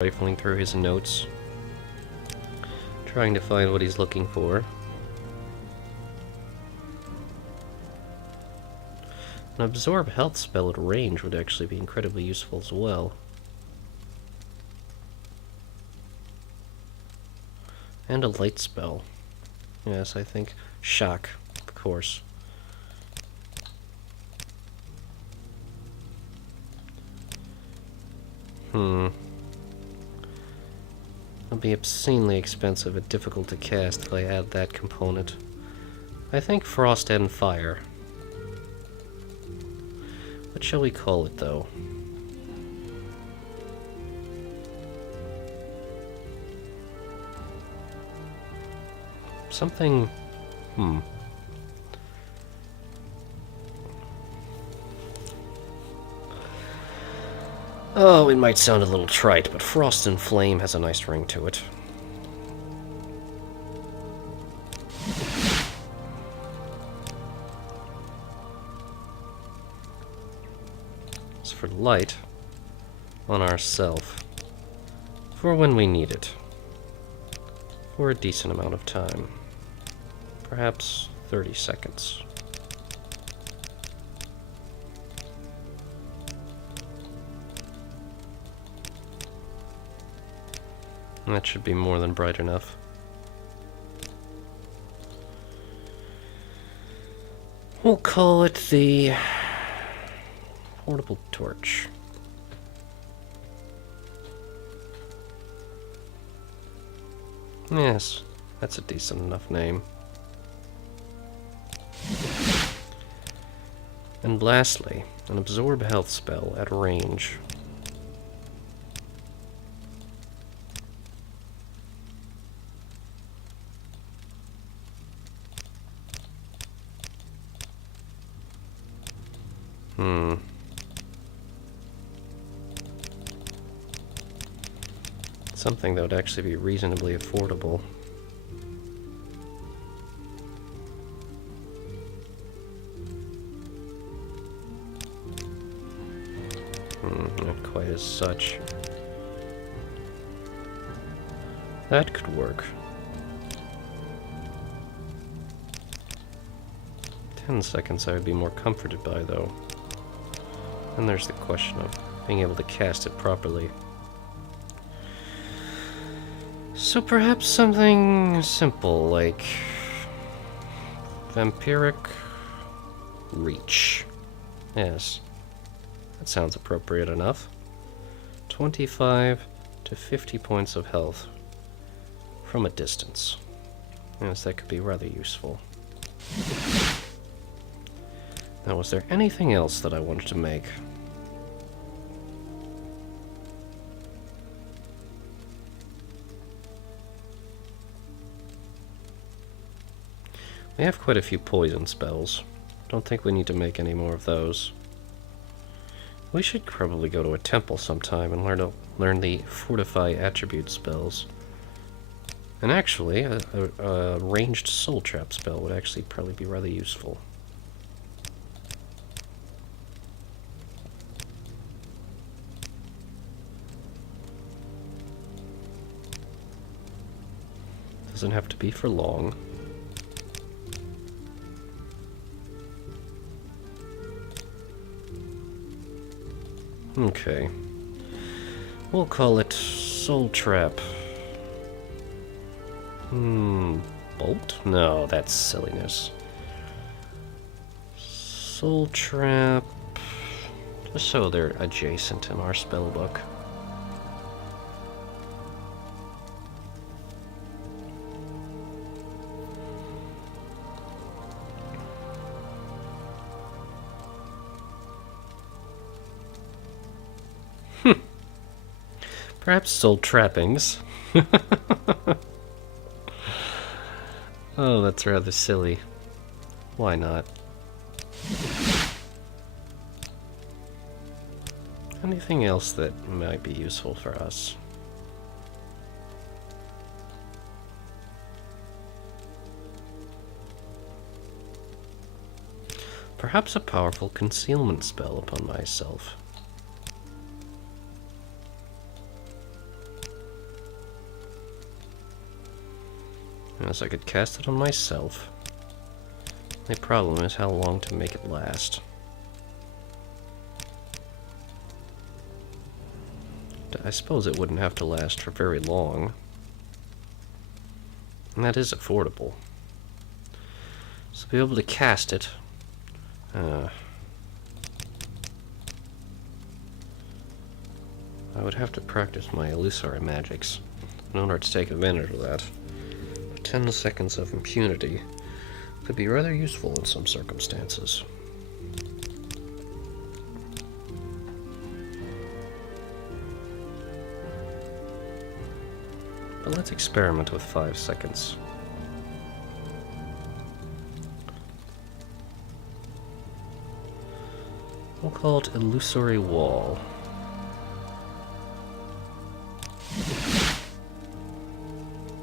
rifling through his notes, trying to find what he's looking for. An absorb health spell at range would actually be incredibly useful as well. And a light spell. Yes, I think. Shock, of course. It'll be obscenely expensive and difficult to cast if I add that component. I think frost and fire. What shall we call it, though? Something... Oh, it might sound a little trite, but Frost and Flame has a nice ring to it. As for light, on ourself, for when we need it, for a decent amount of time, perhaps 30 seconds. That should be more than bright enough. We'll call it the portable torch. Yes, that's a decent enough name. And lastly, an absorb health spell at range. Something that would actually be reasonably affordable. Not quite as such. That could work. 10 seconds I would be more comforted by, though. And there's the question of being able to cast it properly. So perhaps something simple, like Vampiric Reach. Yes, that sounds appropriate enough. 25 to 50 points of health from a distance. Yes, that could be rather useful. Now, was there anything else that I wanted to make? We have quite a few poison spells. Don't think we need to make any more of those. We should probably go to a temple sometime and learn the fortify attribute spells. And actually, a ranged soul trap spell would actually probably be rather useful. Doesn't have to be for long. Okay. We'll call it Soul Trap. Bolt? No, that's silliness. Soul Trap... just so they're adjacent in our spellbook. Perhaps soul trappings. Oh, that's rather silly. Why not? Anything else that might be useful for us? Perhaps a powerful concealment spell upon myself. Yes, I could cast it on myself. The problem is how long to make it last. I suppose it wouldn't have to last for very long. And that is affordable. So to be able to cast it... I would have to practice my illusory magics in order to take advantage of that. 10 seconds of impunity could be rather useful in some circumstances. But let's experiment with 5 seconds. We'll call it Illusory Wall.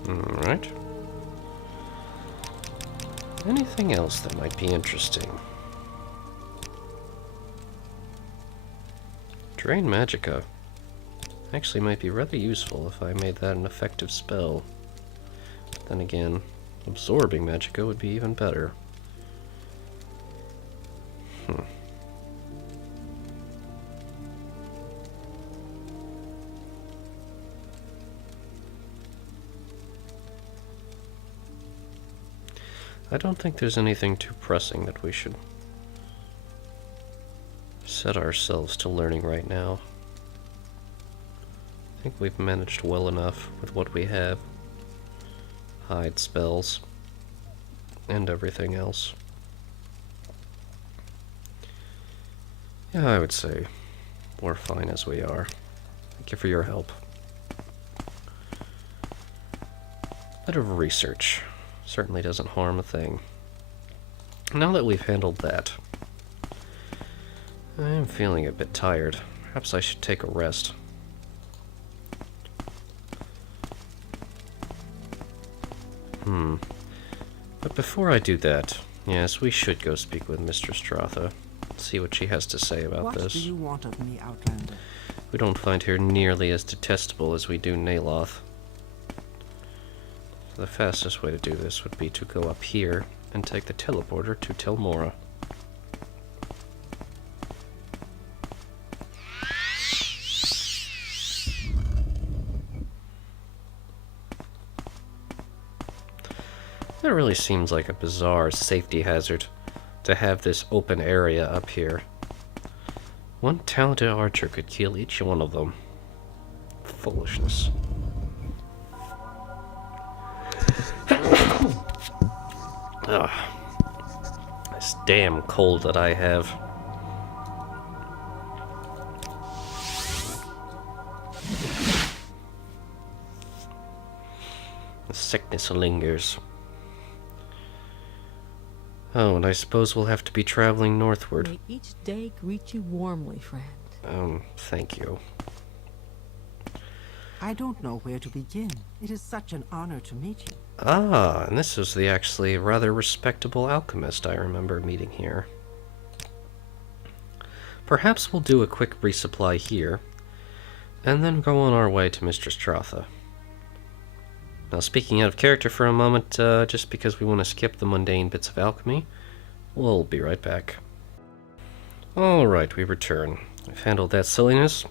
Alright. Anything else that might be interesting? Drain Magicka. Actually might be rather useful if I made that an effective spell. Then again, absorbing Magicka would be even better. I don't think there's anything too pressing that we should set ourselves to learning right now. I think we've managed well enough with what we have. Hide spells and everything else. Yeah, I would say we're fine as we are. Thank you for your help. Bit of research certainly doesn't harm a thing. Now that we've handled that, I am feeling a bit tired. Perhaps I should take a rest. But before I do that, yes, we should go speak with Mistress Dratha. See what she has to say about this. What do you want of me, Outlander? We don't find her nearly as detestable as we do Naloth. So the fastest way to do this would be to go up here and take the teleporter to Telmora. It really seems like a bizarre safety hazard to have this open area up here. One talented archer could kill each one of them. Foolishness. Ugh. This damn cold that I have. The sickness lingers. Oh, and I suppose we'll have to be traveling northward. May each day greet you warmly, friend. Thank you. I don't know where to begin. It is such an honor to meet you. Ah, and this is the actually rather respectable alchemist I remember meeting here. Perhaps we'll do a quick resupply here, and then go on our way to Mistress Dratha. Now, speaking out of character for a moment, just because we want to skip the mundane bits of alchemy, we'll be right back. Alright, we return. We've handled that silliness.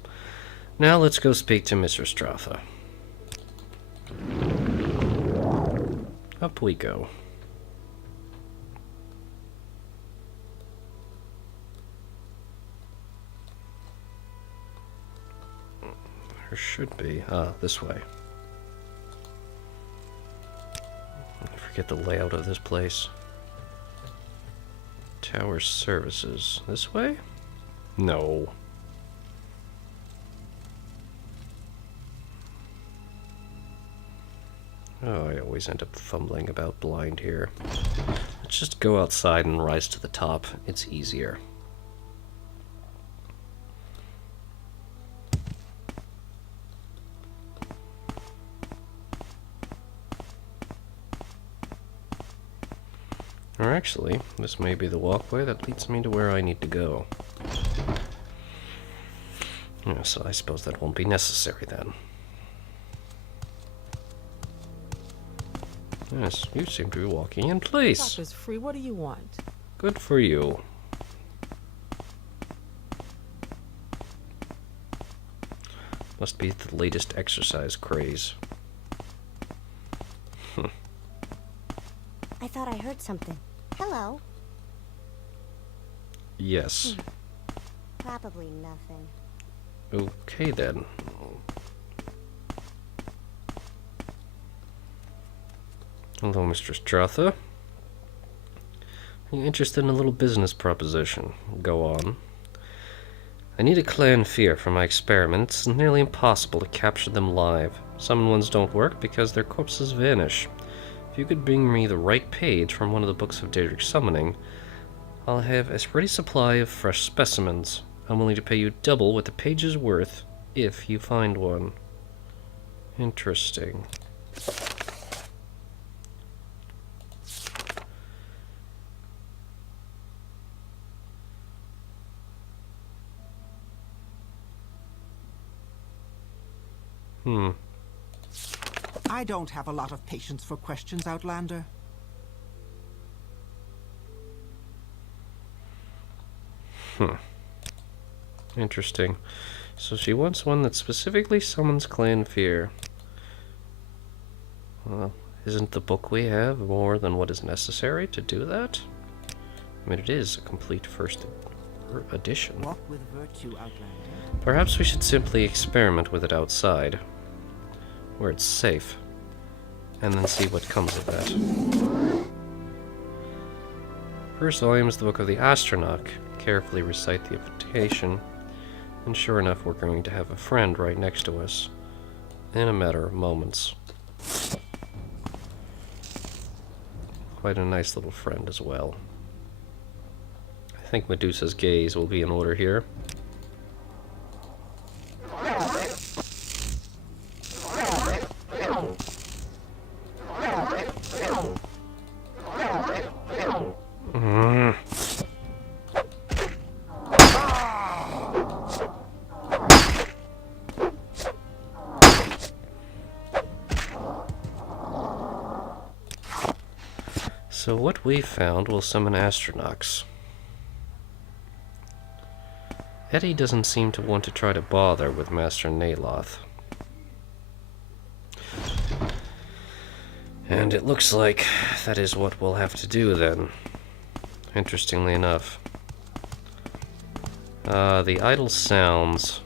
Now let's go speak to Mistress Dratha. Up we go. There should be. This way. I forget the layout of this place. Tower services. This way? No. Oh, I always end up fumbling about blind here. Let's just go outside and rise to the top. It's easier. Or actually, this may be the walkway that leads me to where I need to go. Yeah, so I suppose that won't be necessary then. Yes, you seem to be walking in place. Shop is free. What do you want? Good for you. Must be the latest exercise craze. I thought I heard something. Hello. Yes. Probably nothing. Okay then. Hello, Mistress Dratha. Are you interested in a little business proposition? Go on. I need a clan fear for my experiments. It's nearly impossible to capture them live. Summoned ones don't work because their corpses vanish. If you could bring me the right page from one of the books of Daedric summoning, I'll have a ready supply of fresh specimens. I'm willing to pay you double what the page is worth if you find one. Interesting. I don't have a lot of patience for questions, Outlander. Interesting. So she wants one that specifically summons clan fear. Well, isn't the book we have more than what is necessary to do that? I mean, it is a complete first edition. Walk with virtue, Outlander. Perhaps we should simply experiment with it outside, where it's safe, and then see what comes of that. First volume is the Book of the Astronaut. Carefully recite the invitation, and sure enough, we're going to have a friend right next to us in a matter of moments. Quite a nice little friend as well. I think Medusa's gaze will be in order here. So what we found will summon astronauts. Eddie doesn't seem to want to try to bother with Master Naloth. And it looks like that is what we'll have to do then. Interestingly enough. The idle sounds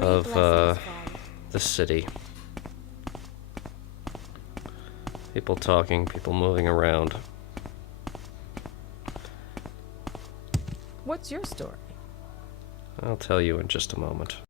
of the city. People talking, people moving around. What's your story? I'll tell you in just a moment.